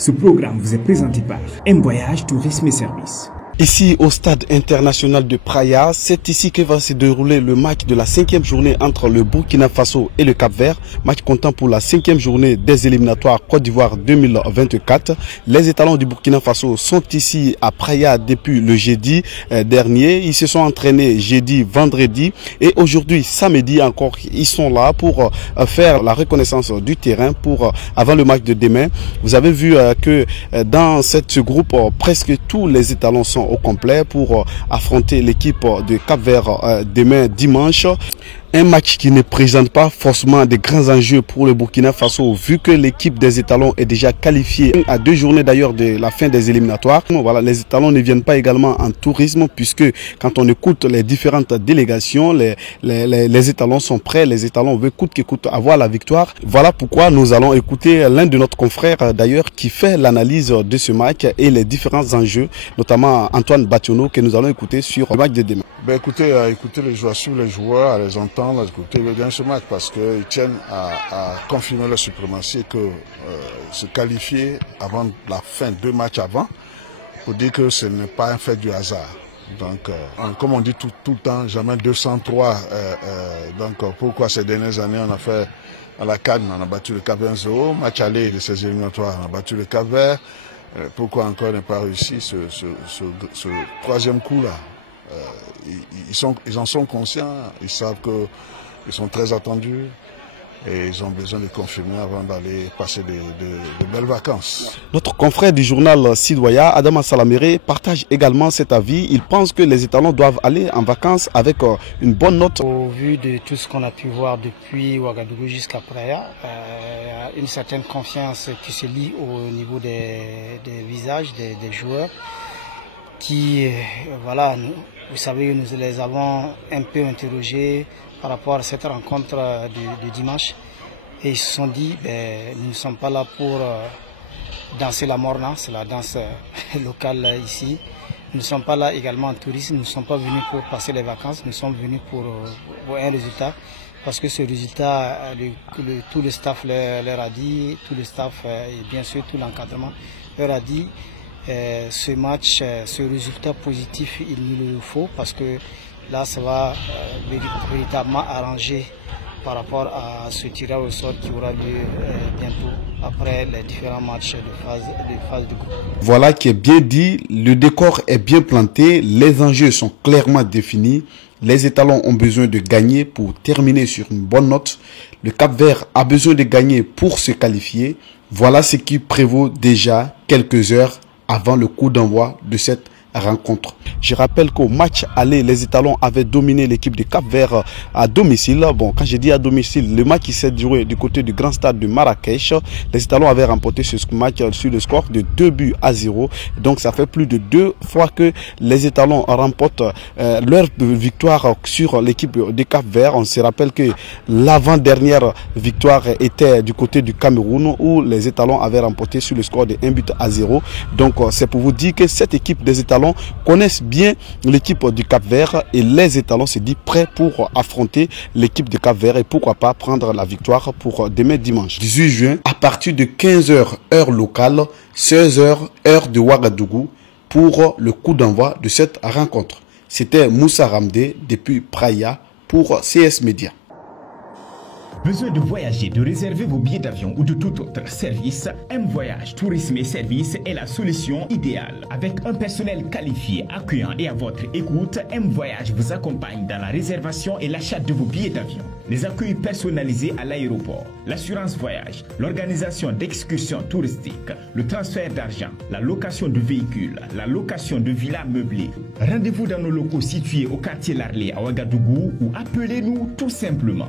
Ce programme vous est présenté par M Voyage Tourisme et Services. Ici au stade international de Praia, c'est ici que va se dérouler le match de la 5e journée entre le Burkina Faso et le Cap-Vert. Match comptant pour la 5e journée des éliminatoires Côte d'Ivoire 2024. Les étalons du Burkina Faso sont ici à Praia depuis le jeudi dernier. Ils se sont entraînés jeudi, vendredi et aujourd'hui, samedi encore, ils sont là pour faire la reconnaissance du terrain pour avant le match de demain. Vous avez vu que dans ce groupe, presque tous les étalons sont au complet pour affronter l'équipe de Cap-Vert demain dimanche. Un match qui ne présente pas forcément de grands enjeux pour le Burkina Faso vu que l'équipe des étalons est déjà qualifiée à 2 journées d'ailleurs de la fin des éliminatoires. Voilà, les étalons ne viennent pas également en tourisme puisque quand on écoute les différentes délégations, les étalons sont prêts, les étalons veulent coûte que coûte avoir la victoire. Voilà pourquoi nous allons écouter l'un de nos confrères d'ailleurs qui fait l'analyse de ce match et les différents enjeux, notamment Antoine Bationo que nous allons écouter sur le match de demain. Ben écoutez les joueurs, suivre les joueurs, à les entendre, à écouter bien ce match parce qu'ils tiennent à confirmer leur suprématie et que se qualifier avant la fin, 2 matchs avant, pour dire que ce n'est pas un fait du hasard. Donc, comme on dit tout le temps, jamais 203. Donc, pourquoi ces dernières années on a fait à la CAN, on a battu le Cap-Vert 1-0, match aller de ces éliminatoires, on a battu le Cap-Vert. Pourquoi encore on n'a pas réussi ce 3e coup-là? Ils en sont conscients, ils savent qu'ils sont très attendus et ils ont besoin de confirmer avant d'aller passer de belles vacances. Notre confrère du journal Sidoya, Adama Salaméré, partage également cet avis. Il pense que les étalons doivent aller en vacances avec une bonne note. Au vu de tout ce qu'on a pu voir depuis Ouagadougou jusqu'à Praia, une certaine confiance qui se lie au niveau des visages des joueurs qui, voilà, vous savez, nous les avons un peu interrogés par rapport à cette rencontre de dimanche. Et ils se sont dit, nous ne sommes pas là pour danser la morna, c'est la danse locale ici. Nous ne sommes pas là également en tourisme, nous ne sommes pas venus pour passer les vacances, nous sommes venus pour un résultat. Parce que ce résultat, tout le staff leur a dit, tout le staff et bien sûr tout l'encadrement leur a dit, ce match, ce résultat positif, il nous le faut parce que là, ça va véritablement arranger par rapport à ce tirage au sort qui aura lieu bientôt après les différents matchs de phase de groupe. Voilà qui est bien dit, le décor est bien planté, les enjeux sont clairement définis, les étalons ont besoin de gagner pour terminer sur une bonne note, le Cap-Vert a besoin de gagner pour se qualifier, voilà ce qui prévaut déjà quelques heures avant le coup d'envoi de cette rencontre. Je rappelle qu'au match aller, les étalons avaient dominé l'équipe de Cap-Vert à domicile. Bon, quand je dis à domicile, le match qui s'est joué du côté du grand stade de Marrakech. Les étalons avaient remporté ce match sur le score de 2-0. Donc ça fait plus de 2 fois que les étalons remportent leur victoire sur l'équipe de Cap-Vert. On se rappelle que l'avant-dernière victoire était du côté du Cameroun où les étalons avaient remporté sur le score de 1-0. Donc c'est pour vous dire que cette équipe des étalons connaissent bien l'équipe du Cap-Vert et les étalons se disent prêts pour affronter l'équipe du Cap-Vert et pourquoi pas prendre la victoire pour demain dimanche 18 juin à partir de 15 h heure locale, 16 h heure de Ouagadougou pour le coup d'envoi de cette rencontre. C'était Moussa Ramdé depuis Praia pour CS Média. Besoin de voyager, de réserver vos billets d'avion ou de tout autre service, M Voyage Tourisme et Services est la solution idéale. Avec un personnel qualifié, accueillant et à votre écoute, M Voyage vous accompagne dans la réservation et l'achat de vos billets d'avion. Les accueils personnalisés à l'aéroport, l'assurance voyage, l'organisation d'excursions touristiques, le transfert d'argent, la location de véhicules, la location de villas meublées. Rendez-vous dans nos locaux situés au quartier Larlé à Ouagadougou ou appelez-nous tout simplement.